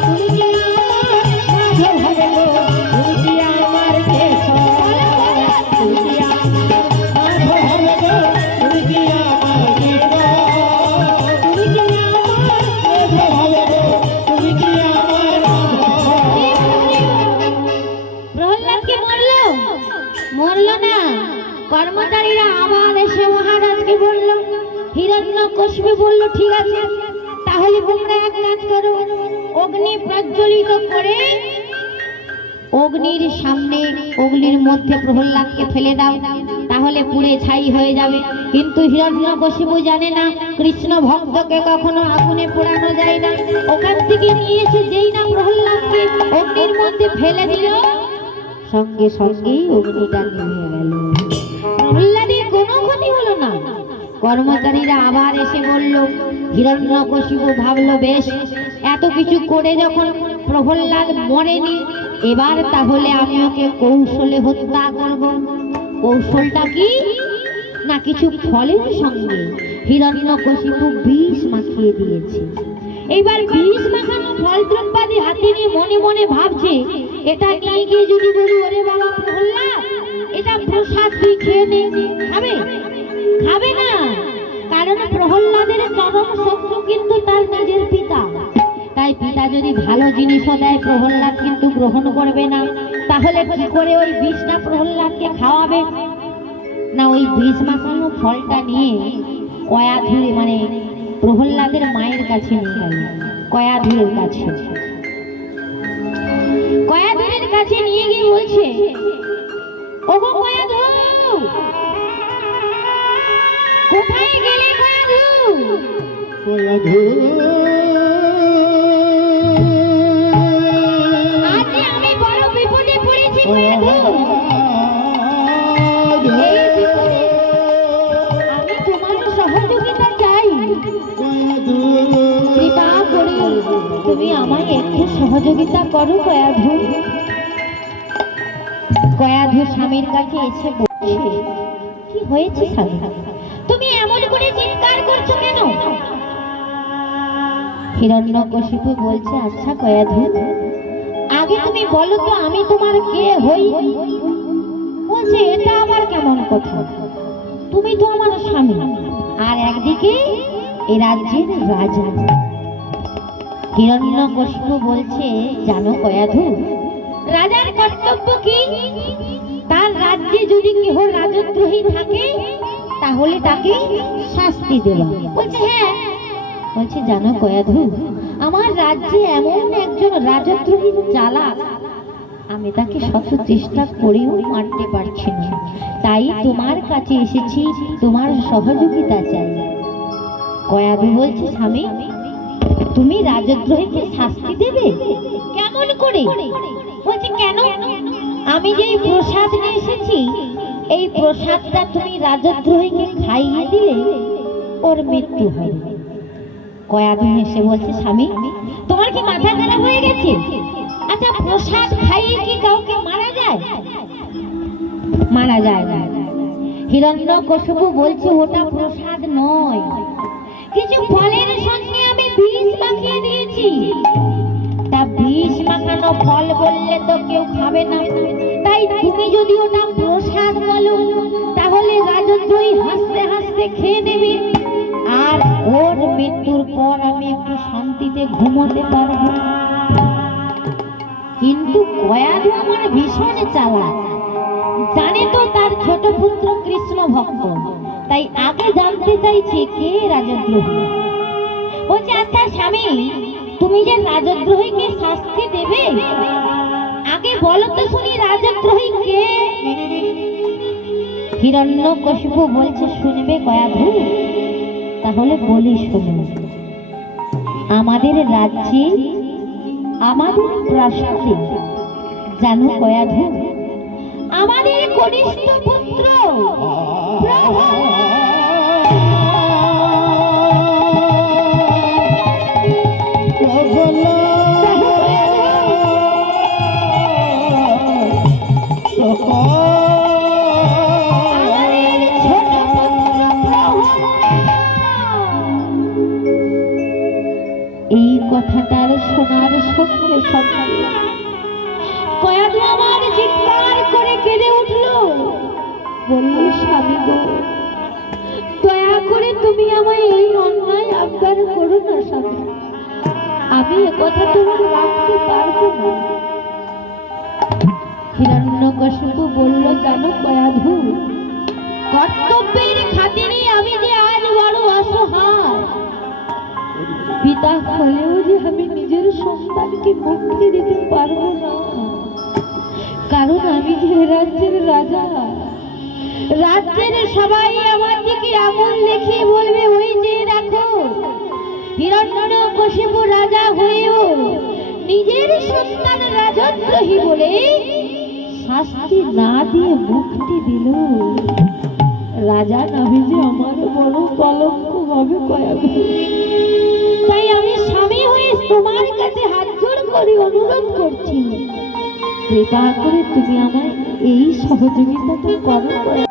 তুমি কি আমার মাধব হবে গো? তুমি কি আমার কেশব? তুমি কি আমার মাধব হবে গো? তুমি কি আমার কেশব? তুমি কি আমার মাধব হবে গো? তুমি কি আমার মাধব? প্রহ্লাদকে মরলো? মরলো না। কর্মচারীরা আবার এসে মহারাজকে বলল, হিরণ্যকশিপু বলল, ঠিক আছে, তাহলে তোমরা এক কাজ করো, অগ্নি প্রজ্বলিত করে অগ্নির সামনে অগ্নির মধ্যে প্রহ্লাদকে ফেলে দাও, তাহলে পুড়ে ছাই হয়ে যাবে। কিন্তু হিরণ্যকশিপু জানে না কৃষ্ণ ভক্তকে কখনো আগুনে পোড়ানো যায় না। ওখান থেকে নিয়ে এসে যেই না প্রহ্লাদকে অগ্নির মধ্যে ফেলে দিল, সঙ্গে সঙ্গেই অগ্নিটা নিভে গেল। প্রহ্লাদের কোনো ক্ষতি হলো না। কর্মচারীরা আবার এসে বলল, হিরণ্যকশিপু ভাবলো, বেশ, এত কিছু করে যখন প্রহ্লাদ মরেনি, এবার তাহলে আমি ওকে কৌশলে হত্যা করব। কৌশলটা কি না, কিছু ফলের সঙ্গে হিরণ্যকশিপু বিষ মাখিয়ে দিয়েছে। এইবার বিষ মাখানো ফল দ্রব্যাদি হাতে নিয়ে মনে মনে ভাবছে, এটা নিয়ে গিয়ে যদি বলি, ওরে বাবা প্রহ্লাদ, এটা প্রসাদ তুই খেয়ে নে, খাবে? খাবে না, কারণ প্রহ্লাদের চরম শত্রু কিন্তু তার নিজের পিতা। তাই পিতা যদি ভালো জিনিসও দেয়, প্রহ্লাদ কিন্তু গ্রহণ করবে না। তাহলে কি করে ওই বিষটা প্রহ্লাদকে খাওয়াবে? না, ওই বিষ মাখানো ফলটা নিয়ে কয়াধুরে, মানে প্রহ্লাদের মায়ের কাছে নিয়ে গেল। কয়াধুরের কাছে, কয়াধুরের কাছে নিয়ে গিয়ে বলছে, ওগো কয়াধুর, কোথায় গেলে কয়াধুর? আজ আমি বড় বিপদে পড়েছি কয়াধুর। এই বিপদে আমি তোমার সহযোগিতা চাই। কৃপা করে তুমি আমায় একটু সহযোগিতা করো কয়াধুর। কয়াধুর স্বামীর কাছে এসে বলছে, কি হয়েছে স্বামী, তুমি এমন করে চিৎকার করছো কেন? হিরণ্যকশিপু বলছে, আচ্ছা কয়াধুর, আগে তুমি বলো তো আমি তোমার কে হই? বলছে, এটা আবার কেমন কথা, তুমি তো আমার স্বামী, আর একদিকে এ রাজ্যের রাজা। হিরণ্যকশিপু বলছে, জানো কয়াধুর, রাজার কর্তব্য কি? তার রাজ্যে যদি কেহ রাজদ্রোহী থাকে তাহলে তাকে শাস্তি দেওয়া। বলছে, হ্যাঁ। বলছে, জানো কয়াধুর, আমার রাজ্যে এমন একজন রাজদ্রোহী চালাক, আমি তাকে শত চেষ্টা করেও মারতে পারছি না। তাই তোমার কাছে এসেছি, তোমার সহযোগিতা চাই। কয়াধুর বলছে, স্বামী, তুমি রাজদ্রোহীকে শাস্তি দেবে? কেমন করে? বলছে, কেন, আমি যেই প্রসাদ নিয়ে এসেছি, এই প্রসাদটা তুমি রাজদ্রোহীকে খাইয়ে দিলে ওর মৃত্যু হবে। কয়াধুর এসে বলছে, স্বামী, তোমার কি মাথা খারাপ হয়ে গেছে? আচ্ছা, প্রসাদ খাইয়ে কি কাউকে মারা যায়? মারা যায় না। হিরণ্যকশিপু বলছে, ওটা প্রসাদ নয়, কিছু ফলের সঙ্গে আমি বিষ মাখিয়ে দিয়েছি। তা বিষ মাখানো ফল বললে তো কেউ খাবে না, তাই তুমি যদি ওটা প্রসাদ বলো, তাহলে রাজদ্রোহী হাসতে হাসতে খেয়ে নেবে, আর ওর মৃত্যুর পর আমি একটু শান্তিতে শান্তিতে ঘুমোতে পারবো। কিন্তু কয়াধু আমার ভীষণ চালাক, জানে তো তার ছোট পুত্র কৃষ্ণ ভক্ত, তাই আগে জানতে চাইছে কে রাজদ্রোহী। বলছে আচ্ছা স্বামী, তুমি যে রাজদ্রোহীকে শাস্তি দেবে, আগে বলো তো শুনি রাজদ্রোহী কে? হিরণ্যকশিপু বলছে শুনবে কয়াধু? তাহলে বলি শোনো। আমাদের রাজ্যে, আমাদের প্রাসাদে জানো কয়াধু, আমাদের কনিষ্ঠ পুত্র এই কথাটার শোনার সঙ্গে সঙ্গে কয়াধু আমার চিৎকার করে কেঁদে উঠলো, বলল স্বামী গো, দয়া করে তুমি আমায় এই অন্যায় আবদার করো না স্বামী, আমি এ কথা তোমার রাখতে পারবো না। হিরণ্যকশিপু বলল জানো কয়াধু, কর্তব্যের খাতিরে আমি যে আজ বড় অসহায়, পিতা হলেও যে আমি নিজের সন্তানকে মুক্তি দিতে পারবো না, কারণ আমি যে রাজ্যের রাজা। রাজ্যের সবাই আমার দিকে আঙুল দেখিয়ে বলবে ওই যে দেখো, হিরণ্যকশিপু রাজা হয়েও নিজের সন্তান রাজদ্রোহী বলে শাস্তি না দিয়ে মুক্তি দিল। রাজা নামে যে আমার বড় কলঙ্ক হবে কয়াধু। তাই আমি স্বামী হয়ে তোমার কাছে হাত জোড় করে অনুরোধ করছি, কৃপা করে তুমি আমায় এই সহযোগিতাটা করো।